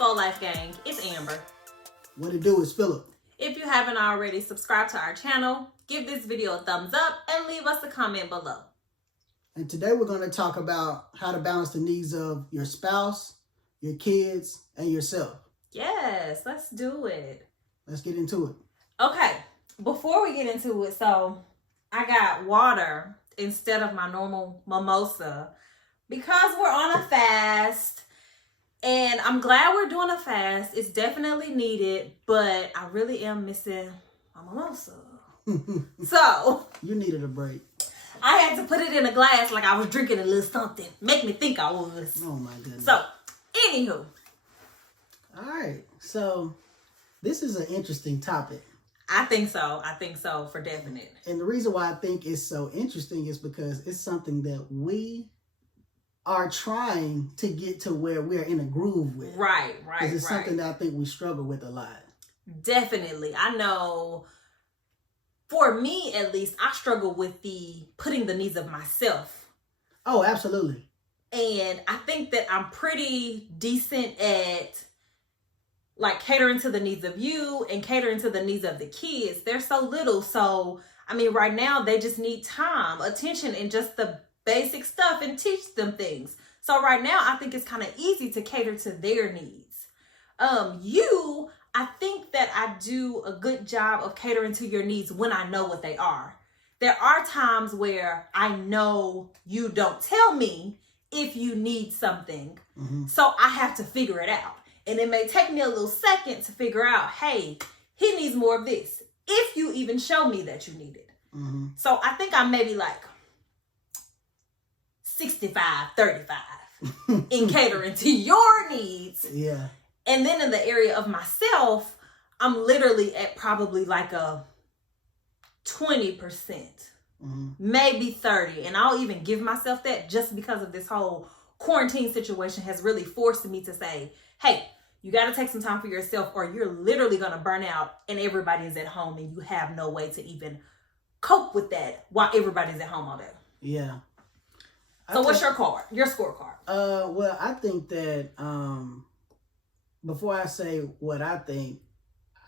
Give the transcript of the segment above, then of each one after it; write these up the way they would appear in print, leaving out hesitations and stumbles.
BlaqLove4Life gang, it's Amber. What it do is Philip. If you haven't already, subscribe to our channel, give this video a thumbs up, and leave us a comment below. And today we're going to talk about how to balance the needs of your spouse, your kids, and yourself. Yes, let's do it. Let's get into it. Okay, before we get into it, so I got water instead of my normal mimosa because we're on a fast. And I'm glad we're doing a fast. It's definitely needed, but I really am missing my mimosa. So you needed a break. I had to put it in a glass like I was drinking a little something. Make me think I was. Oh my goodness. So, anywho. All right. So this is an interesting topic. I think so for definite. And the reason why I think it's so interesting is because it's something that we are trying to get to where we're in a groove with. Right. Because it's something that I think we struggle with a lot. Definitely. I know, for me at least, I struggle with putting the needs of myself. Oh, absolutely. And I think that I'm pretty decent at like catering to the needs of you and catering to the needs of the kids. They're so little. So, I mean, right now they just need time, attention, and just the basic stuff and teach them things. So right now I think it's kind of easy to cater to their needs. I think that I do a good job of catering to your needs when I know what they are. There are times where I know you don't tell me if you need something. Mm-hmm. So I have to figure it out. And it may take me a little second to figure out, hey, he needs more of this. If you even show me that you need it. Mm-hmm. So I think I'm maybe like 65-35 in catering to your needs. Yeah. And then in the area of myself, I'm literally at probably like a 20%, maybe 30. And I'll even give myself that just because of this whole quarantine situation has really forced me to say, hey, you got to take some time for yourself or you're literally going to burn out and everybody is at home and you have no way to even cope with that while everybody's at home all day. Yeah. So what's your scorecard? Well, I think that before I say what I think,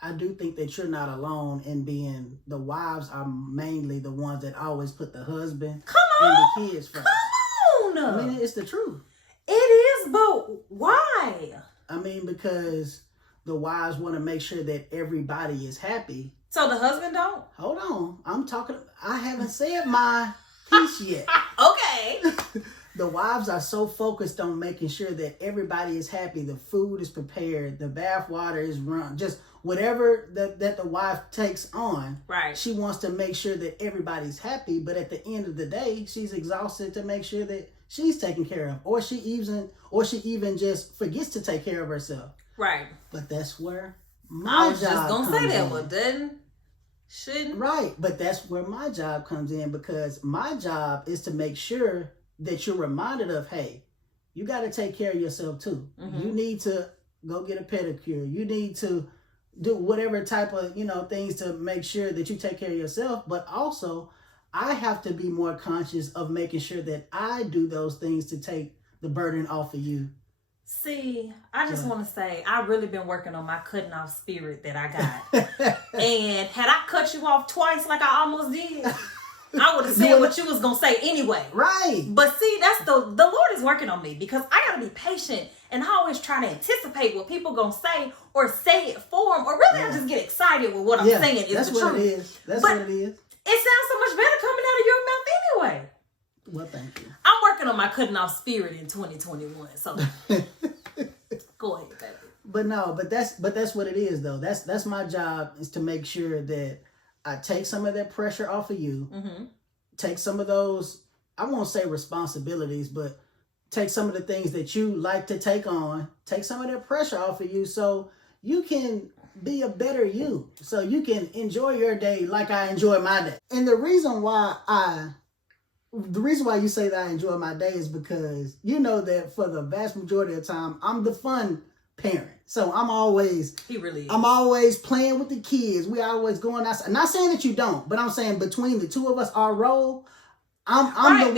I do think that you're not alone in being the wives are mainly the ones that always put the husband and the kids first. Come on! I mean, it's the truth. It is, but why? I mean, because the wives want to make sure that everybody is happy. So the husband don't? Hold on. I haven't said my piece yet. Okay. The wives are so focused on making sure that everybody is happy, the food is prepared, the bath water is run, just whatever that the wife takes on. Right. She wants to make sure that everybody's happy, but at the end of the day, she's exhausted to make sure that she's taken care of, or she even just forgets to take care of herself. Right. But that's where my job comes in. I was just gonna say that, but shouldn't. Right, but that's where my job comes in because my job is to make sure that you're reminded of, hey, you got to take care of yourself too. Mm-hmm. You need to go get a pedicure. You need to do whatever type of, things to make sure that you take care of yourself. But also, I have to be more conscious of making sure that I do those things to take the burden off of you. See, I just want to say, I've really been working on my cutting off spirit that I got. And had I cut you off twice like I almost did, I would have said what you was going to say anyway. Right. But see, that's the Lord is working on me because I got to be patient and I always try to anticipate what people going to say or say it for them. Or really, I just get excited with what I'm saying is that's the what truth. It is. That's what it is. It sounds so much better coming out of your mouth anyway. Well, thank you. I'm working on my cutting off spirit in 2021. So go ahead, baby. But that's what it is though. That's my job is to make sure that I take some of that pressure off of you. Mm-hmm. Take some of those, I won't say responsibilities, but take some of the things that you like to take on. Take some of that pressure off of you so you can be a better you. So you can enjoy your day like I enjoy my day. And the reason why you say that I enjoy my day is because you know that for the vast majority of the time, I'm the fun parent. So I'm always playing with the kids. We always going outside. I'm not saying that you don't, but I'm saying between the two of us, our role, I'm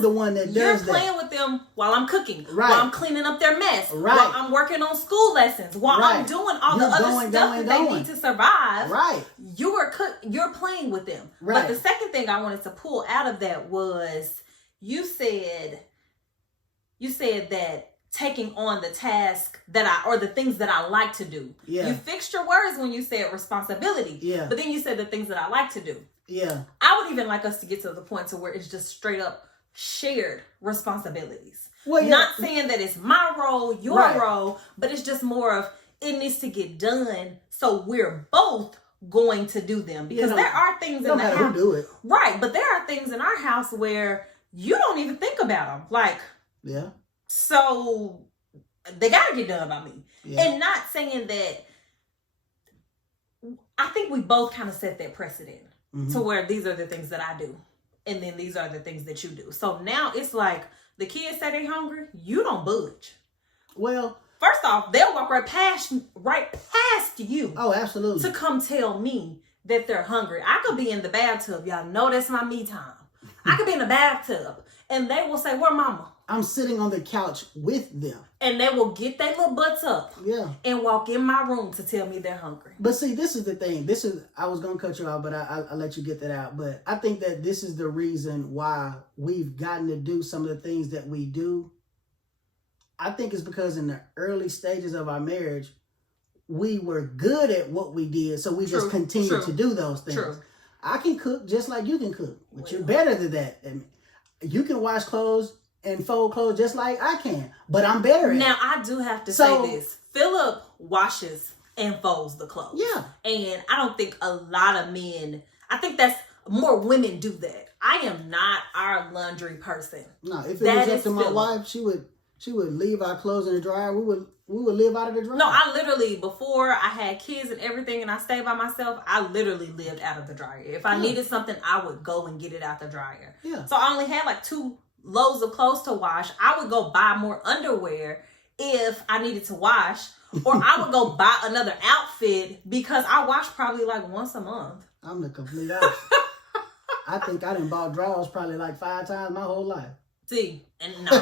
the one that does that. You're playing with them while I'm cooking, right. while I'm cleaning up their mess, right. while I'm working on school lessons, while right. I'm doing all the other stuff that they need to survive. Right. You're playing with them. Right. But the second thing I wanted to pull out of that was you said that taking on the task or the things that I like to do. Yeah. You fixed your words when you said responsibility. Yeah. But then you said the things that I like to do. Yeah. I would even like us to get to the point to where it's just straight up shared responsibilities. Well, yeah. Not saying that it's my role, your role, but it's just more of it needs to get done so we're both going to do them. Because there are things in the house. Who do it. Right. But there are things in our house where you don't even think about them. Like, yeah. So they got to get done by me. Yeah. And not saying that, I think we both kind of set that precedent to where these are the things that I do. And then these are the things that you do. So now it's like the kids say they hungry, you don't budge. Well, first off, they'll walk right past you. Oh, absolutely. To come tell me that they're hungry. I could be in the bathtub. Y'all know that's my me time. I could be in the bathtub and they will say, "Where mama?" I'm sitting on the couch with them. And they will get their little butts up. Yeah. And walk in my room to tell me they're hungry. But see, this is the thing. I was going to cut you off, but I'll let you get that out. But I think that this is the reason why we've gotten to do some of the things that we do. I think it's because in the early stages of our marriage, we were good at what we did. So we just continued to do those things. True. I can cook just like you can cook. But you're better than that. And you can wash clothes and fold clothes just like I can, but I'm better at it. Now, I do have to say this. Philip washes and folds the clothes. Yeah. And I don't think a lot of men, I think that's more women do that. I am not our laundry person. No, if it was up to my wife, she would leave our clothes in the dryer. We would live out of the dryer. No, I literally, before I had kids and everything and I stayed by myself, I literally lived out of the dryer. If I needed something, I would go and get it out the dryer. Yeah. So I only had like 2 loads of clothes to wash. I would go buy more underwear if I needed to wash, or I would go buy another outfit because I wash probably like once a month. I'm the complete opposite. I think I done bought drawers probably like 5 times my whole life. See, and no,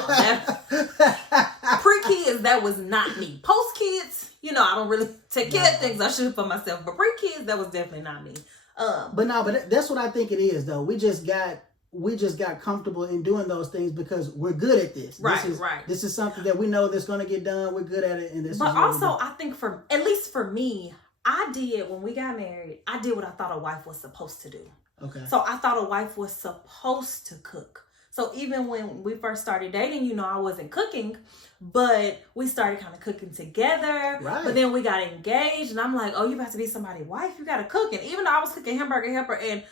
pre-kids, that was not me. Post-kids, I don't really take care of things I should for myself, but pre-kids, that was definitely not me. But that's what I think it is, though. We just got comfortable in doing those things because we're good at this. Right. This is something that we know that's going to get done. We're good at it. But also, I think at least for me, when we got married, I did what I thought a wife was supposed to do. Okay. So I thought a wife was supposed to cook. So even when we first started dating, I wasn't cooking, but we started kind of cooking together. Right. But then we got engaged and I'm like, oh, you about to be somebody's wife. You got to cook. And even though I was cooking hamburger helper and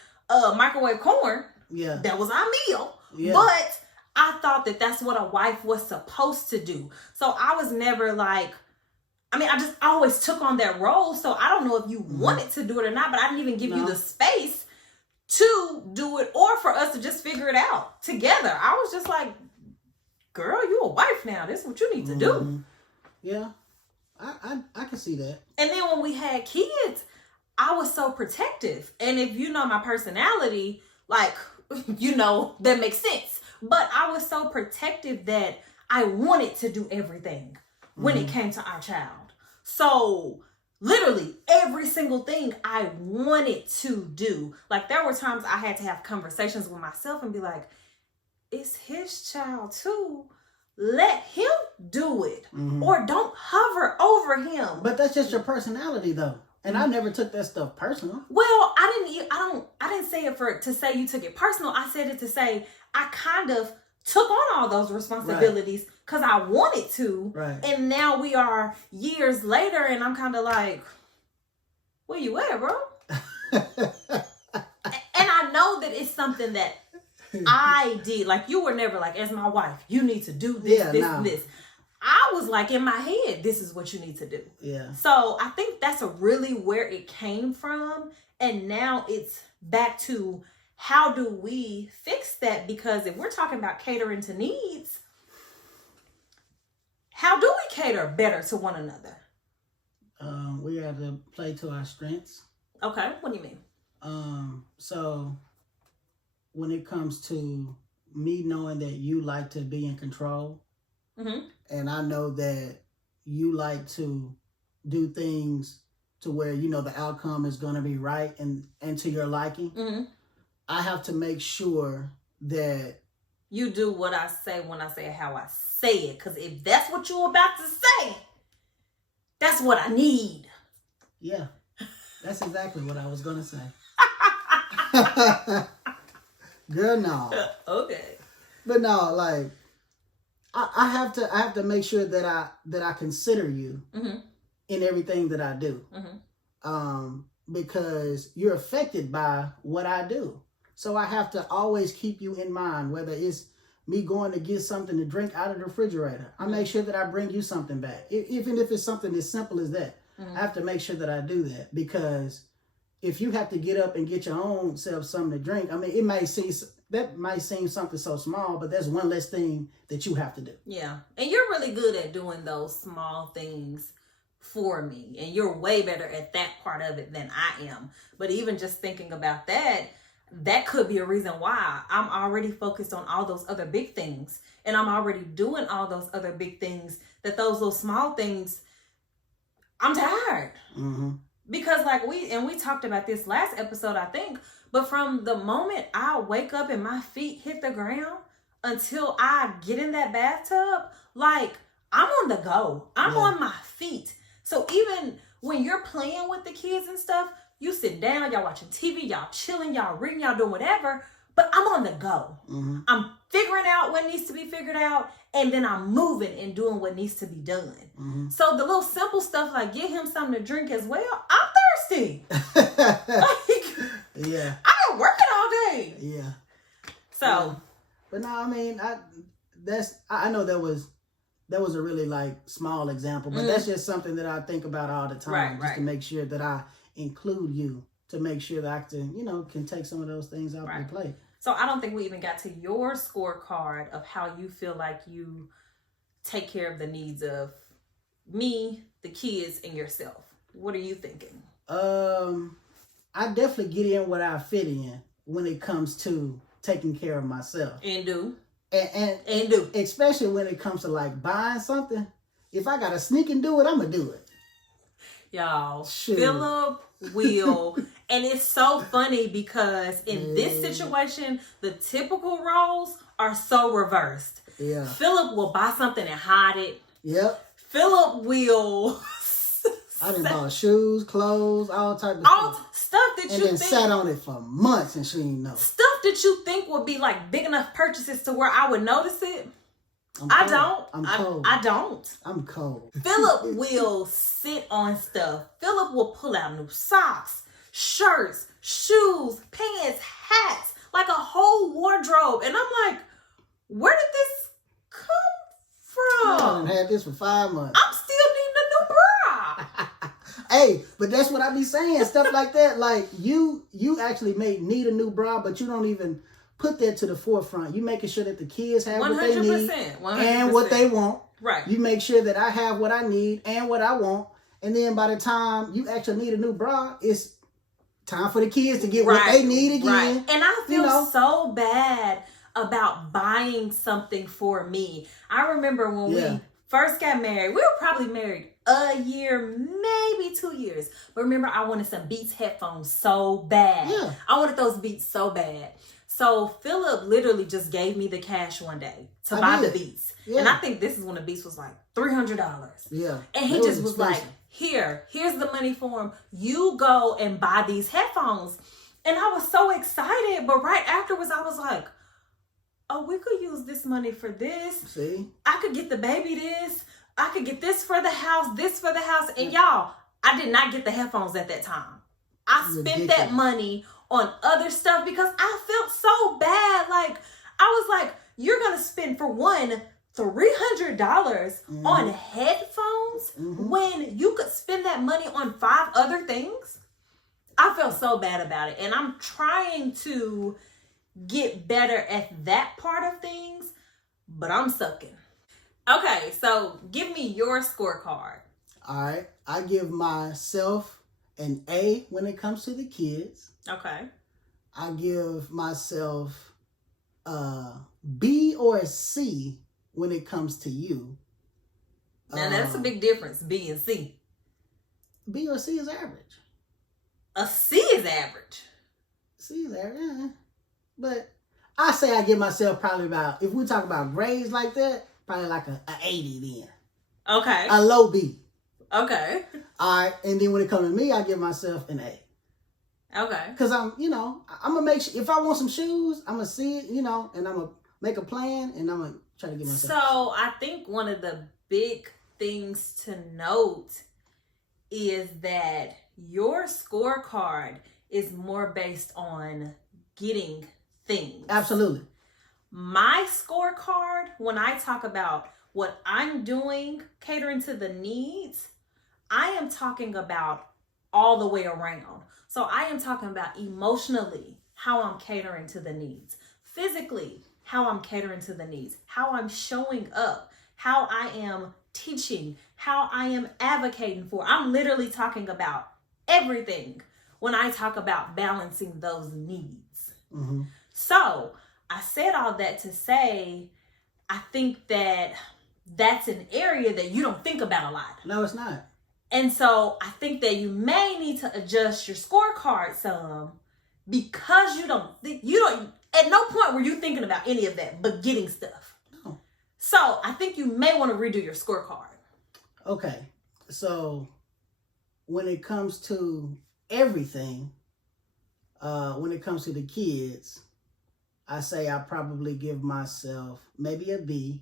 microwave corn, that was our meal. Yeah. But I thought that that's what a wife was supposed to do. So I was never like, I always took on that role. So I don't know if you wanted to do it or not, but I didn't even give you the space to do it or for us to just figure it out together. I was just like, girl, you a wife now. This is what you need to do. Yeah, I can see that. And then when we had kids, I was so protective. And if you know my personality, like, that makes sense. But I was so protective that I wanted to do everything when it came to our child. So literally every single thing I wanted to do. Like there were times I had to have conversations with myself and be like, it's his child too. Let him do it. Or don't hover over him. But that's just your personality though. And I never took that stuff personal. Well, I didn't say it to say you took it personal. I said it to say I kind of took on all those responsibilities because I wanted to. Right. And now we are years later and I'm kind of like, where you at, bro? And I know that it's something that I did. Like you were never like, as my wife, you need to do this, this. I was like in my head, this is what you need to do. Yeah. So I think that's really where it came from. And now it's back to how do we fix that? Because if we're talking about catering to needs, how do we cater better to one another? We have to play to our strengths. Okay. What do you mean? So when it comes to me knowing that you like to be in control, and I know that you like to do things to where you know the outcome is going to be right and to your liking, I have to make sure that you do what I say when I say it how I say it. Because if that's what you're about to say, that's what I need. Yeah, that's exactly what I was going to say. Girl, no. Okay. But no, like I have to make sure that I consider you in everything that I do. Because you're affected by what I do. So I have to always keep you in mind, whether it's me going to get something to drink out of the refrigerator. I make sure that I bring you something back. Even if it's something as simple as that. I have to make sure that I do that, because if you have to get up and get your own self something to drink, I mean, it might seem something so small, but that's one less thing that you have to do. Yeah. And you're really good at doing those small things for me. And you're way better at that part of it than I am. But even just thinking about that could be a reason why I'm already focused on all those other big things. And I'm already doing all those other big things, that those little small things, I'm tired. Because we talked about this last episode, I think, but from the moment I wake up and my feet hit the ground until I get in that bathtub, like, I'm on the go. I'm on my feet. So even when you're playing with the kids and stuff, you sit down, y'all watching TV, y'all chilling, y'all reading, y'all doing whatever, but I'm on the go. I'm figuring out what needs to be figured out, and then I'm moving and doing what needs to be done. So the little simple stuff like get him something to drink as well, I'm thirsty. Yeah. I've been working all day. Yeah. So. Yeah. But no, I mean, I know that was a really like small example, but that's just something that I think about all the time, just to make sure that I include you, to make sure that I can take some of those things out of the plate. So I don't think we even got to your scorecard of how you feel like you take care of the needs of me, the kids, and yourself. What are you thinking? I definitely get in what I fit in when it comes to taking care of myself. And do. And do. Especially when it comes to like buying something. If I gotta sneak and do it, I'm gonna do it. Y'all, Philip will, and it's so funny because in this situation, the typical roles are so reversed. Yeah. Philip will buy something and hide it. Yep. Philip will. I done bought shoes, clothes, all type of stuff that and you then think, sat on it for months and she didn't know. Stuff that you think would be like big enough purchases to where I would notice it. I don't. I'm cold. I don't. I'm cold. Philip will sit on stuff. Philip will pull out new socks, shirts, shoes, pants, hats, like a whole wardrobe. And I'm like, where did this come from? I had this for 5 months. I'm still needing a new bra. Hey, but that's what I be saying. Stuff like that. Like you actually need a new bra, but you don't even put that to the forefront. You making sure that the kids have what they need 100%. and what they want. Right. You make sure that I have what I need and what I want. And then by the time you actually need a new bra, it's time for the kids to get what they need again. Right. And I feel so bad about buying something for me. I remember when we first got married, we were probably married a year, maybe 2 years. But remember, I wanted some Beats headphones so bad. Yeah. I wanted those Beats so bad. So Philip literally just gave me the cash one day to buy the Beats. Yeah. And I think this is when the Beats was like $300. Yeah. And he just was like, here's the money for him. You go and buy these headphones. And I was so excited. But right afterwards, I was like, oh, we could use this money for this. See? I could get the baby this. I could get this for the house, this for the house. And y'all, I did not get the headphones at that time. I spent that money on other stuff because I felt so bad. Like, I was like, you're going to spend for one, $300 on headphones when you could spend that money on 5 other things. I felt so bad about it. And I'm trying to get better at that part of things, but I'm sucking. Okay, so give me your scorecard. All right. I give myself an A when it comes to the kids. Okay. I give myself B or C when it comes to you. Now that's a big difference, B and C. B or C is average. A C is average. C is average, yeah. But I say I give myself probably about, if we talk about grades like that, probably like a 80 then. Okay. A low B. Okay. All right. And then when it comes to me, I give myself an A. Okay. Because I'm going to make sure, if I want some shoes, I'm going to see it, and I'm going to make a plan and I'm going to try to get myself. So I think one of the big things to note is that your scorecard is more based on getting things. Absolutely. My scorecard, when I talk about what I'm doing, catering to the needs, I am talking about all the way around. So I am talking about emotionally, how I'm catering to the needs. Physically, how I'm catering to the needs. How I'm showing up. How I am teaching. How I am advocating for. I'm literally talking about everything when I talk about balancing those needs. Mm-hmm. So I said all that to say, I think that that's an area that you don't think about a lot. No, it's not. And so I think that you may need to adjust your scorecard some, because you don't, at no point were you thinking about any of that but getting stuff. No. So I think you may want to redo your scorecard. Okay. So when it comes to everything, when it comes to the kids, I say I probably give myself maybe a B.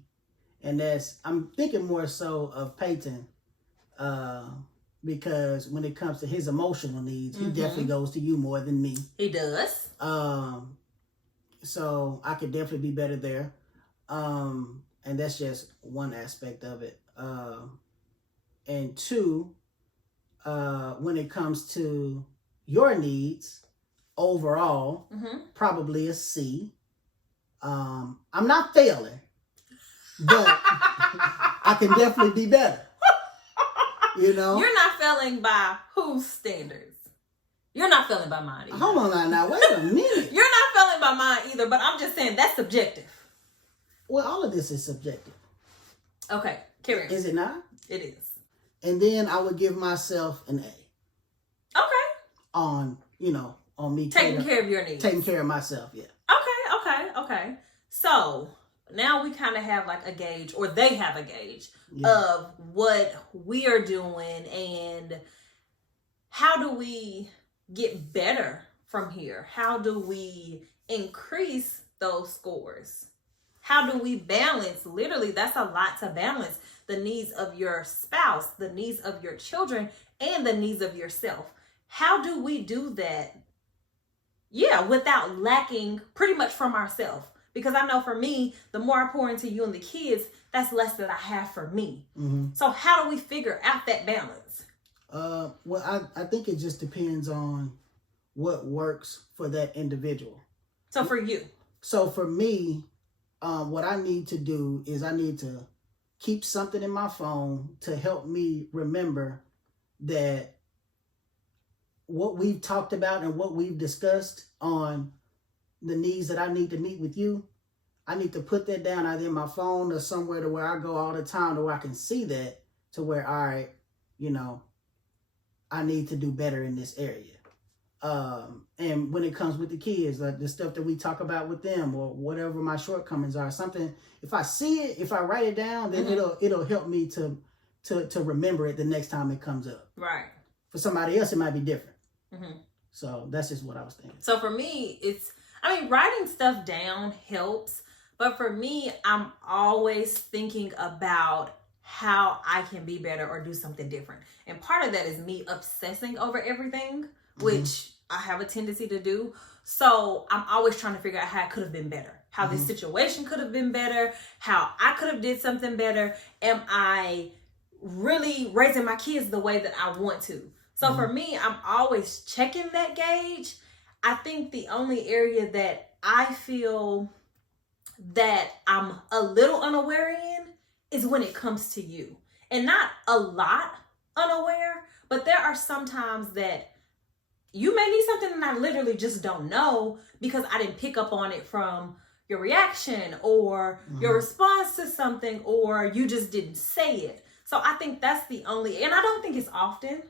And I'm thinking more so of Peyton, because when it comes to his emotional needs, he definitely goes to you more than me. He does. So I could definitely be better there. And that's just one aspect of it. And two, when it comes to your needs, overall, probably a C. I'm not failing, but I can definitely be better. You're not failing by whose standards? You're not failing by mine either. Hold on now. Wait a minute. You're not failing by mine either, but I'm just saying that's subjective. Well, all of this is subjective. Okay, carry on. Is it not? It is. And then I would give myself an A. Okay. On me taking care of your needs. Taking care of myself, yeah. Okay. So now we kind of have like a gauge, or they have a gauge of what we are doing and how do we get better from here? How do we increase those scores? How do we balance? Literally, that's a lot to balance. The needs of your spouse, the needs of your children, and the needs of yourself. How do we do that? Yeah, without lacking pretty much from ourselves. Because I know for me, the more I pour into you and the kids, that's less that I have for me. Mm-hmm. So how do we figure out that balance? Well, I think it just depends on what works for that individual. So for you? So for me, what I need to do is I need to keep something in my phone to help me remember that what we've talked about and what we've discussed on the needs that I need to meet with you, I need to put that down either in my phone or somewhere to where I go all the time to where I can see that, to where, all right, I need to do better in this area. And when it comes with the kids, like the stuff that we talk about with them or whatever my shortcomings are, something, if I see it, if I write it down, then it'll help me to remember it the next time it comes up. Right. For somebody else, it might be different. So that's just what I was thinking. So for me, writing stuff down helps. But for me, I'm always thinking about how I can be better or do something different. And part of that is me obsessing over everything, which I have a tendency to do. So I'm always trying to figure out how it could have been better, how this situation could have been better, how I could have did something better. Am I really raising my kids the way that I want to? So for me, I'm always checking that gauge. I think the only area that I feel that I'm a little unaware in is when it comes to you. And not a lot unaware, but there are some times that you may need something and I literally just don't know because I didn't pick up on it from your reaction or your response to something, or you just didn't say it. So I think that's the only, and I don't think it's often,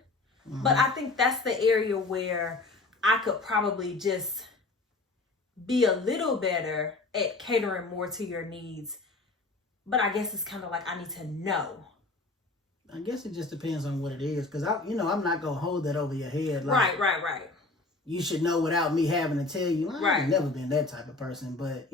but I think that's the area where I could probably just be a little better at catering more to your needs. But I guess it's kind of like I need to know. I guess it just depends on what it is, because I'm not gonna hold that over your head. Like, Right. You should know without me having to tell you. Right. I've never been that type of person, but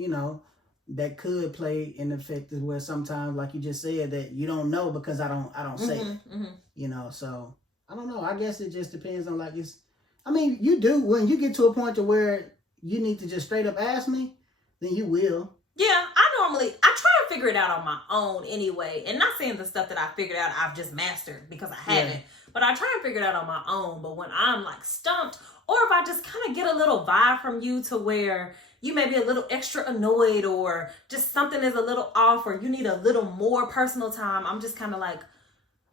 that could play an effect where sometimes, like you just said, that you don't know because I don't say it. So I don't know. I guess it just depends on you do when you get to a point to where you need to just straight up ask me, then you will. Yeah, I try and figure it out on my own anyway. And not saying the stuff that I figured out I've just mastered, because I haven't. Yeah. But I try and figure it out on my own. But when I'm like stumped, or if I just kind of get a little vibe from you to where you may be a little extra annoyed, or just something is a little off, or you need a little more personal time, I'm just kind of like,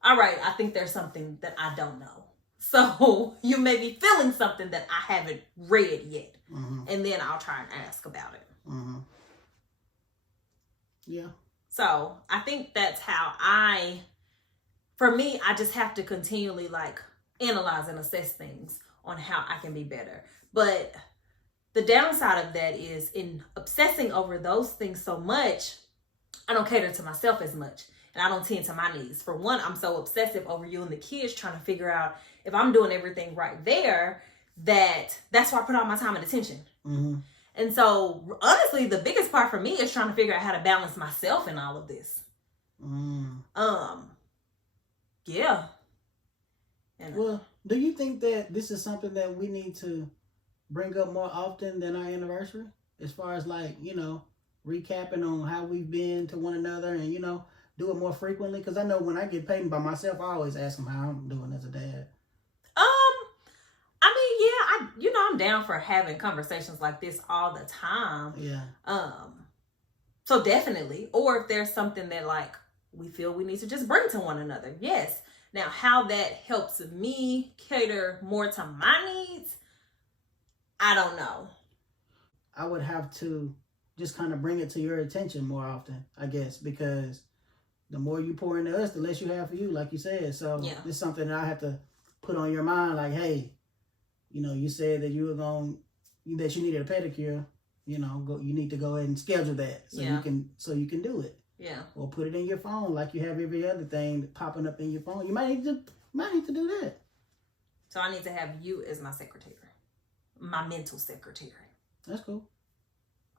all right, I think there's something that I don't know. So you may be feeling something that I haven't read yet. And then I'll try and ask about it. Yeah. So I think that's how for me, I just have to continually analyze and assess things on how I can be better. But the downside of that is, in obsessing over those things so much, I don't cater to myself as much, and I don't tend to my needs. For one, I'm so obsessive over you and the kids, trying to figure out if I'm doing everything right there, that's why I put all my time and attention. And so, honestly, the biggest part for me is trying to figure out how to balance myself in all of this. Yeah. Well, do you think that this is something that we need to bring up more often than our anniversary? As far as recapping on how we've been to one another and, do it more frequently? Because I know when I get paid by myself, I always ask them how I'm doing as a dad. I'm down for having conversations like this all the time. Yeah. So definitely. Or if there's something that we feel we need to just bring to one another. Yes. Now, how that helps me cater more to my needs, I don't know. I would have to just kind of bring it to your attention more often, I guess, because the more you pour into us, the less you have for you, like you said. So it's something that I have to put on your mind, like, hey, you said that that you needed a pedicure. You need to go ahead and schedule that you can do it. Yeah. Or put it in your phone like you have every other thing popping up in your phone. You might need to do that. So I need to have you as my secretary, my mental secretary. That's cool.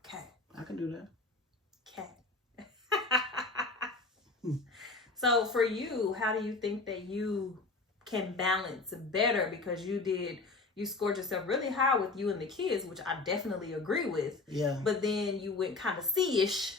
Okay. I can do that. Okay. So for you, how do you think that you can balance better? Because you scored yourself really high with you and the kids, which I definitely agree with. Yeah. But then you went kind of C-ish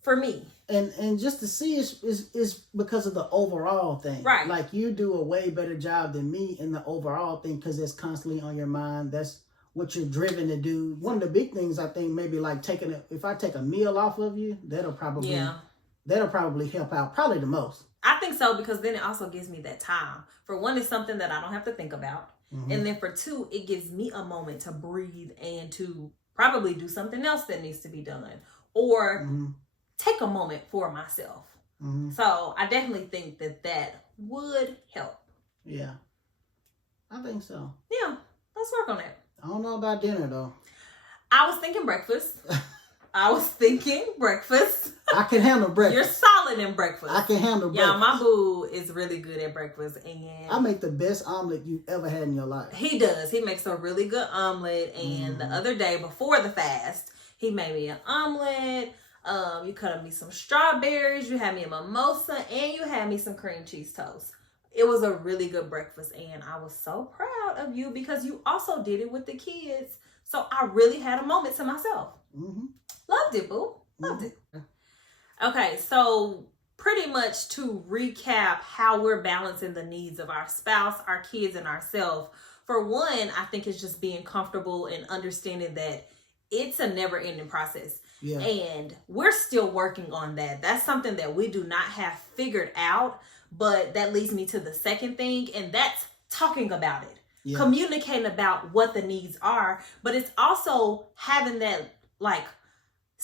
for me. And just the C-ish is because of the overall thing. Right. Like, you do a way better job than me in the overall thing, because it's constantly on your mind. That's what you're driven to do. One of the big things, I think, maybe if I take a meal off of you, that'll probably help out probably the most. I think so, because then it also gives me that time. For one, it's something that I don't have to think about. And then for two, it gives me a moment to breathe and to probably do something else that needs to be done, or take a moment for myself. So I definitely think that would help. Yeah, I think so. Yeah, let's work on it. I don't know about dinner though. I was thinking breakfast. I can handle breakfast. You're solid in breakfast. I can handle breakfast. Yeah, my boo is really good at breakfast, and I make the best omelet you've ever had in your life. He does. He makes a really good omelet, and the other day before the fast, he made me an omelet. You cut up me some strawberries, you had me a mimosa, and you had me some cream cheese toast. It was a really good breakfast, and I was so proud of you because you also did it with the kids. So I really had a moment to myself. Loved it, boo. Loved it. Okay, so pretty much to recap how we're balancing the needs of our spouse, our kids, and ourselves. For one, I think it's just being comfortable and understanding that it's a never-ending process. Yeah. And we're still working on that. That's something that we do not have figured out, but that leads me to the second thing, and that's talking about it. Yeah. Communicating about what the needs are, but it's also having that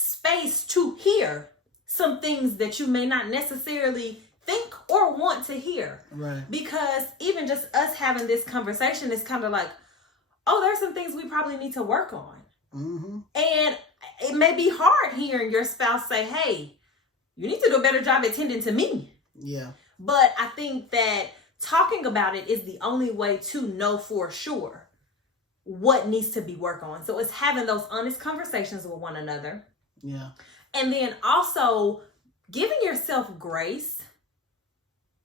space to hear some things that you may not necessarily think or want to hear. Right. Because even just us having this conversation is kind of like, oh, there's some things we probably need to work on. Mm-hmm. And it may be hard hearing your spouse say, hey, you need to do a better job at tending to me. Yeah. But I think that talking about it is the only way to know for sure what needs to be worked on. So it's having those honest conversations with one another. Yeah. And then also giving yourself grace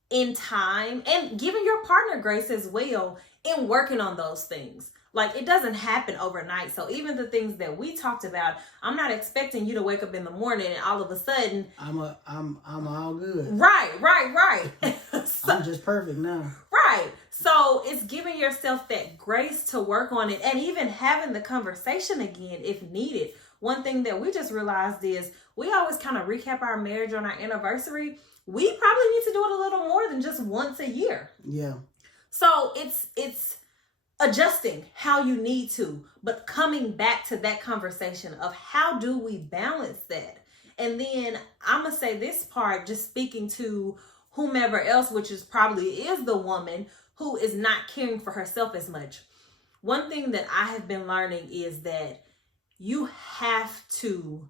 in time and giving your partner grace as well in working on those things. Like, it doesn't happen overnight. So even the things that we talked about, I'm not expecting you to wake up in the morning and all of a sudden I'm all good. Right. So, I'm just perfect now. right. So it's giving yourself that grace to work on it and even having the conversation again if needed. One thing that we just realized is we always kind of recap our marriage on our anniversary. We probably need to do it a little more than just once a year. Yeah. So it's adjusting how you need to, but coming back to that conversation of how do we balance that? And then I'm going to say this part, just speaking to whomever else, which is probably is the woman who is not caring for herself as much. One thing that I have been learning is that you have to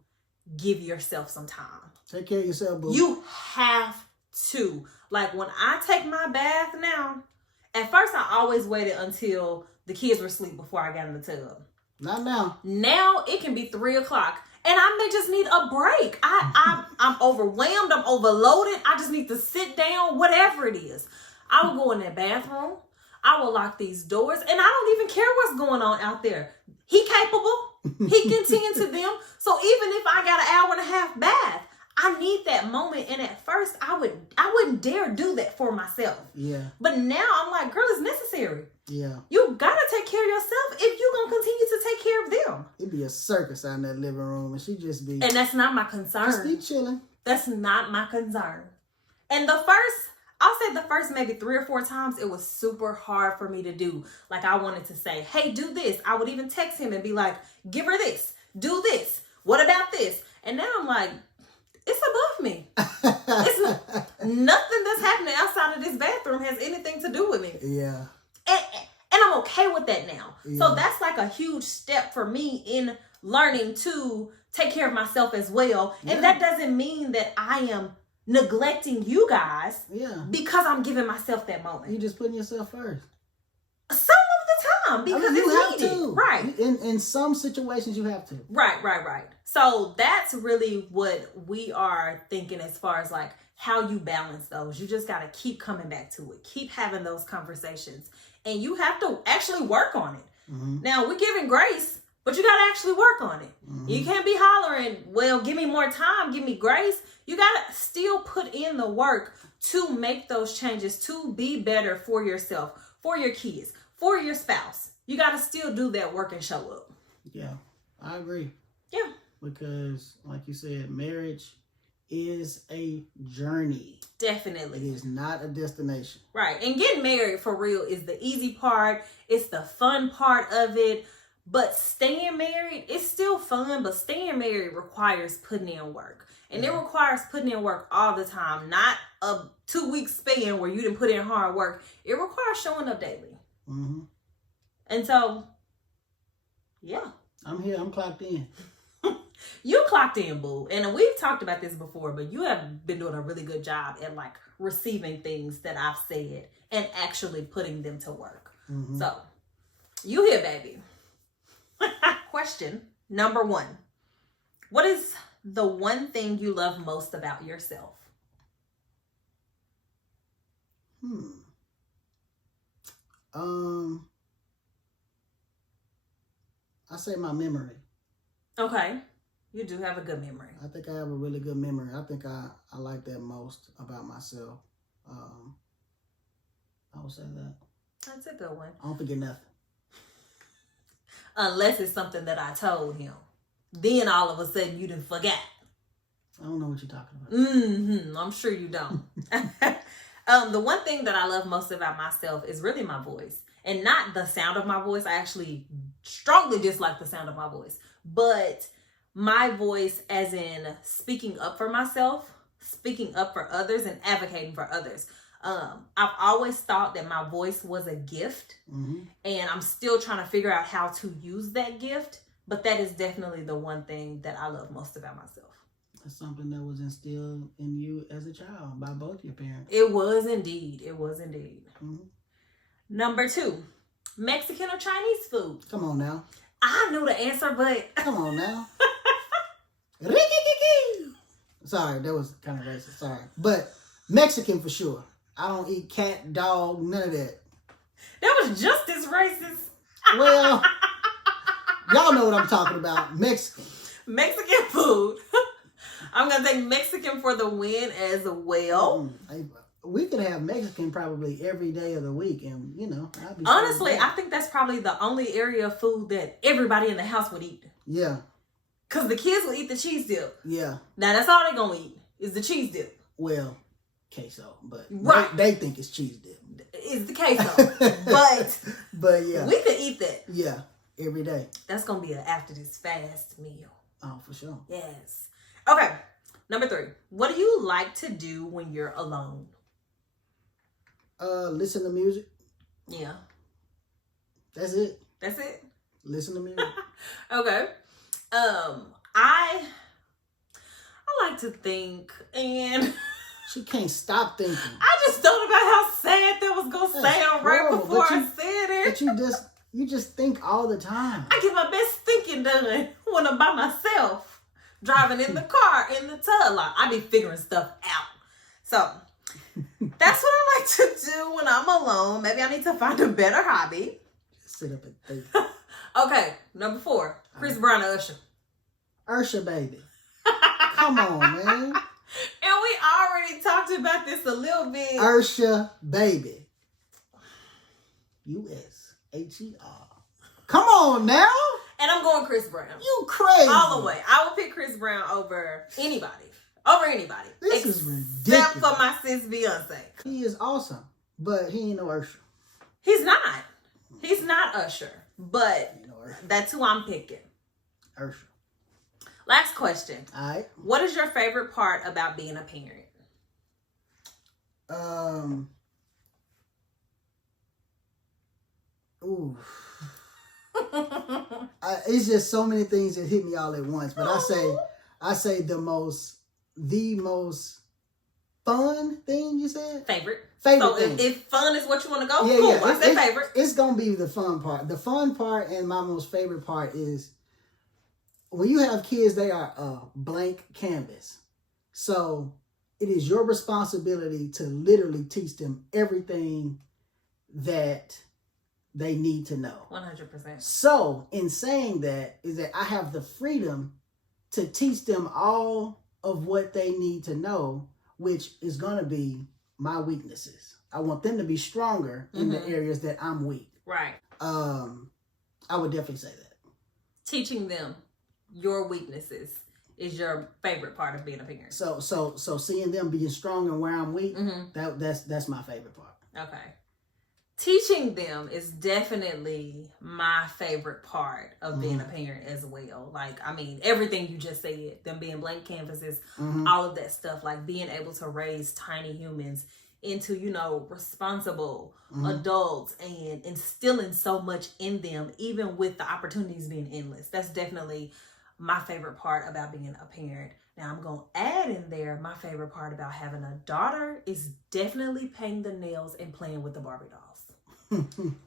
give yourself some time. Take care of yourself, boo. You have to. Like, when I take my bath now, at first I always waited until the kids were asleep before I got in the tub. Not now. Now it can be 3:00 and I may just need a break. I'm overwhelmed. I'm overloaded. I just need to sit down, whatever it is. I will go in that bathroom. I will lock these doors, and I don't even care what's going on out there. He capable. He can tend to them. So even if I got an hour and a half bath, I need that moment. And at first I wouldn't dare do that for myself. Yeah. But now I'm like, girl, it's necessary. Yeah. You gotta take care of yourself if you're gonna continue to take care of them. It'd be a circus out in that living room, and she just be. And that's not my concern. Just be chilling. That's not my concern. And I'll say the first maybe 3 or 4 times, it was super hard for me to do. Like, I wanted to say, hey, do this. I would even text him and be like, give her this, do this. What about this? And now I'm like, it's above me. It's nothing that's happening outside of this bathroom has anything to do with me. Yeah. And I'm okay with that now. Yeah. So that's like a huge step for me in learning to take care of myself as well. Yeah. And that doesn't mean that I am neglecting you guys. Yeah. Because I'm giving myself that moment. You just putting yourself first. Some of the time, because you it's have needed. to. Right. In some situations, you have to. Right. So that's really what we are thinking as far as like how you balance those. You just got to keep coming back to it. Keep having those conversations. And you have to actually work on it. Mm-hmm. Now, we're giving grace, but you got to actually work on it. Mm-hmm. You can't be hollering, well, give me more time, give me grace. You got to still put in the work to make those changes, to be better for yourself, for your kids, for your spouse. You got to still do that work and show up. Yeah, I agree. Yeah. Because, like you said, marriage is a journey. Definitely. It is not a destination. Right. And getting married for real is the easy part. It's the fun part of it. But staying married, it's still fun, but staying married requires putting in work. And it requires putting in work all the time. Not a 2-week span where you didn't put in hard work. It requires showing up daily. Mm-hmm. And so, yeah. I'm here. I'm clocked in. You clocked in, boo. And we've talked about this before, but you have been doing a really good job at like receiving things that I've said and actually putting them to work. Mm-hmm. So, you here, baby. Question number 1. What is the one thing you love most about yourself? I say my memory. Okay. You do have a good memory. I think I have a really good memory. I think I like that most about myself. I would say that. That's a good one. I don't forget nothing. Unless it's something that I told him. Then all of a sudden you done forgot. I don't know what you're talking about. I'm sure you don't. The one thing that I love most about myself is really my voice. And not the sound of my voice. I actually strongly dislike the sound of my voice. But my voice as in speaking up for myself, speaking up for others, and advocating for others. I've always thought that my voice was a gift, and I'm still trying to figure out how to use that gift. But that is definitely the one thing that I love most about myself. That's something that was instilled in you as a child by both your parents. It was indeed. It was indeed. Number 2, Mexican or Chinese food? Come on now. I knew the answer, but come on now. Sorry, that was kind of racist. Sorry, but Mexican for sure. I don't eat cat, dog, none of that. That was just as racist. Well, y'all know what I'm talking about. Mexican food. I'm gonna take Mexican for the win as well. We could have Mexican probably every day of the week, and I'd be honestly, I think that's probably the only area of food that everybody in the house would eat. Yeah. Cause the kids will eat the cheese dip. Yeah. Now that's all they're gonna eat is the cheese dip. Well, queso, but right. they think it's cheese dip. It's the queso, but yeah, we could eat that. Yeah, every day. That's gonna be an after this fast meal. Oh, for sure. Yes. Okay. Number 3. What do you like to do when you're alone? Listen to music. Yeah. That's it. That's it. Listen to music. Okay. I like to think, and she can't stop thinking. I just thought about how sad that was gonna sound right before I said it. But you just think all the time. I get my best thinking done when I'm by myself, driving in the car, in the tub. Like, I be figuring stuff out. So that's what I like to do when I'm alone. Maybe I need to find a better hobby. Just sit up and think. Okay, number 4, Chris Brown or Usher? Usher, baby. Come on, man. And we already talked about this a little bit. Usher, baby. U-S-H-E-R. Come on now. And I'm going Chris Brown. You crazy. All the way. I will pick Chris Brown over anybody. This is ridiculous. Except for my sis Beyonce. He is awesome, but he ain't no Usher. He's not. He's not Usher. But that's who I'm picking. Usher. Last question. All right. What is your favorite part about being a parent? Ooh. It's just so many things that hit me all at once. But I say the most fun thing you said? Favorite So thing. If fun is what you want to go, yeah, cool. Yeah. I say favorite. It's going to be the fun part. The fun part and my most favorite part is when you have kids, they are a blank canvas. So it is your responsibility to literally teach them everything that they need to know. 100%. So in saying that is that I have the freedom to teach them all of what they need to know, which is going to be my weaknesses. I want them to be stronger in the areas that I'm weak. Right. I would definitely say that. Teaching them your weaknesses is your favorite part of being a parent. So seeing them being strong and where I'm weak, that's my favorite part. Okay. Teaching them is definitely my favorite part of being a parent as well. Like, I mean, everything you just said, them being blank canvases, all of that stuff, like being able to raise tiny humans into, responsible adults and instilling so much in them, even with the opportunities being endless. That's definitely my favorite part about being a parent. Now, I'm going to add in there, my favorite part about having a daughter is definitely painting the nails and playing with the Barbie dolls.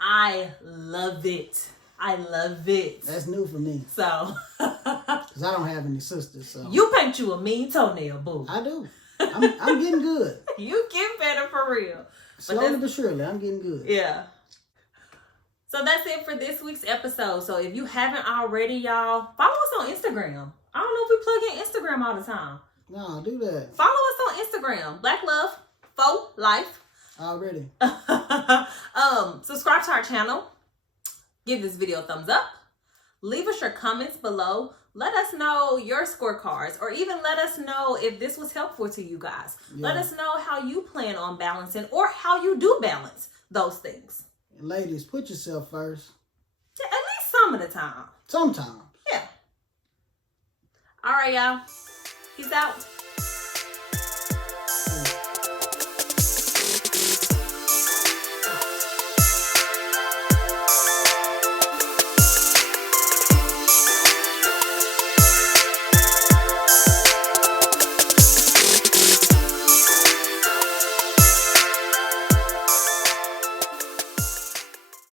I love it. I love it. That's new for me. So. Because I don't have any sisters, so. You paint you a mean toenail, boo. I do. I'm getting good. You get better for real. Slowly but surely, I'm getting good. Yeah. So that's it for this week's episode. So if you haven't already, y'all, follow us on Instagram. I don't know if we plug in Instagram all the time. No, do that. Follow us on Instagram, BlaqLove4Life. Already. Subscribe to our channel. Give this video a thumbs up. Leave us your comments below. Let us know your scorecards, or even let us know if this was helpful to you guys. Yeah. Let us know how you plan on balancing, or how you do balance those things. And ladies, put yourself first. Yeah, at least some of the time. Sometimes. Yeah. All right, y'all. Peace out.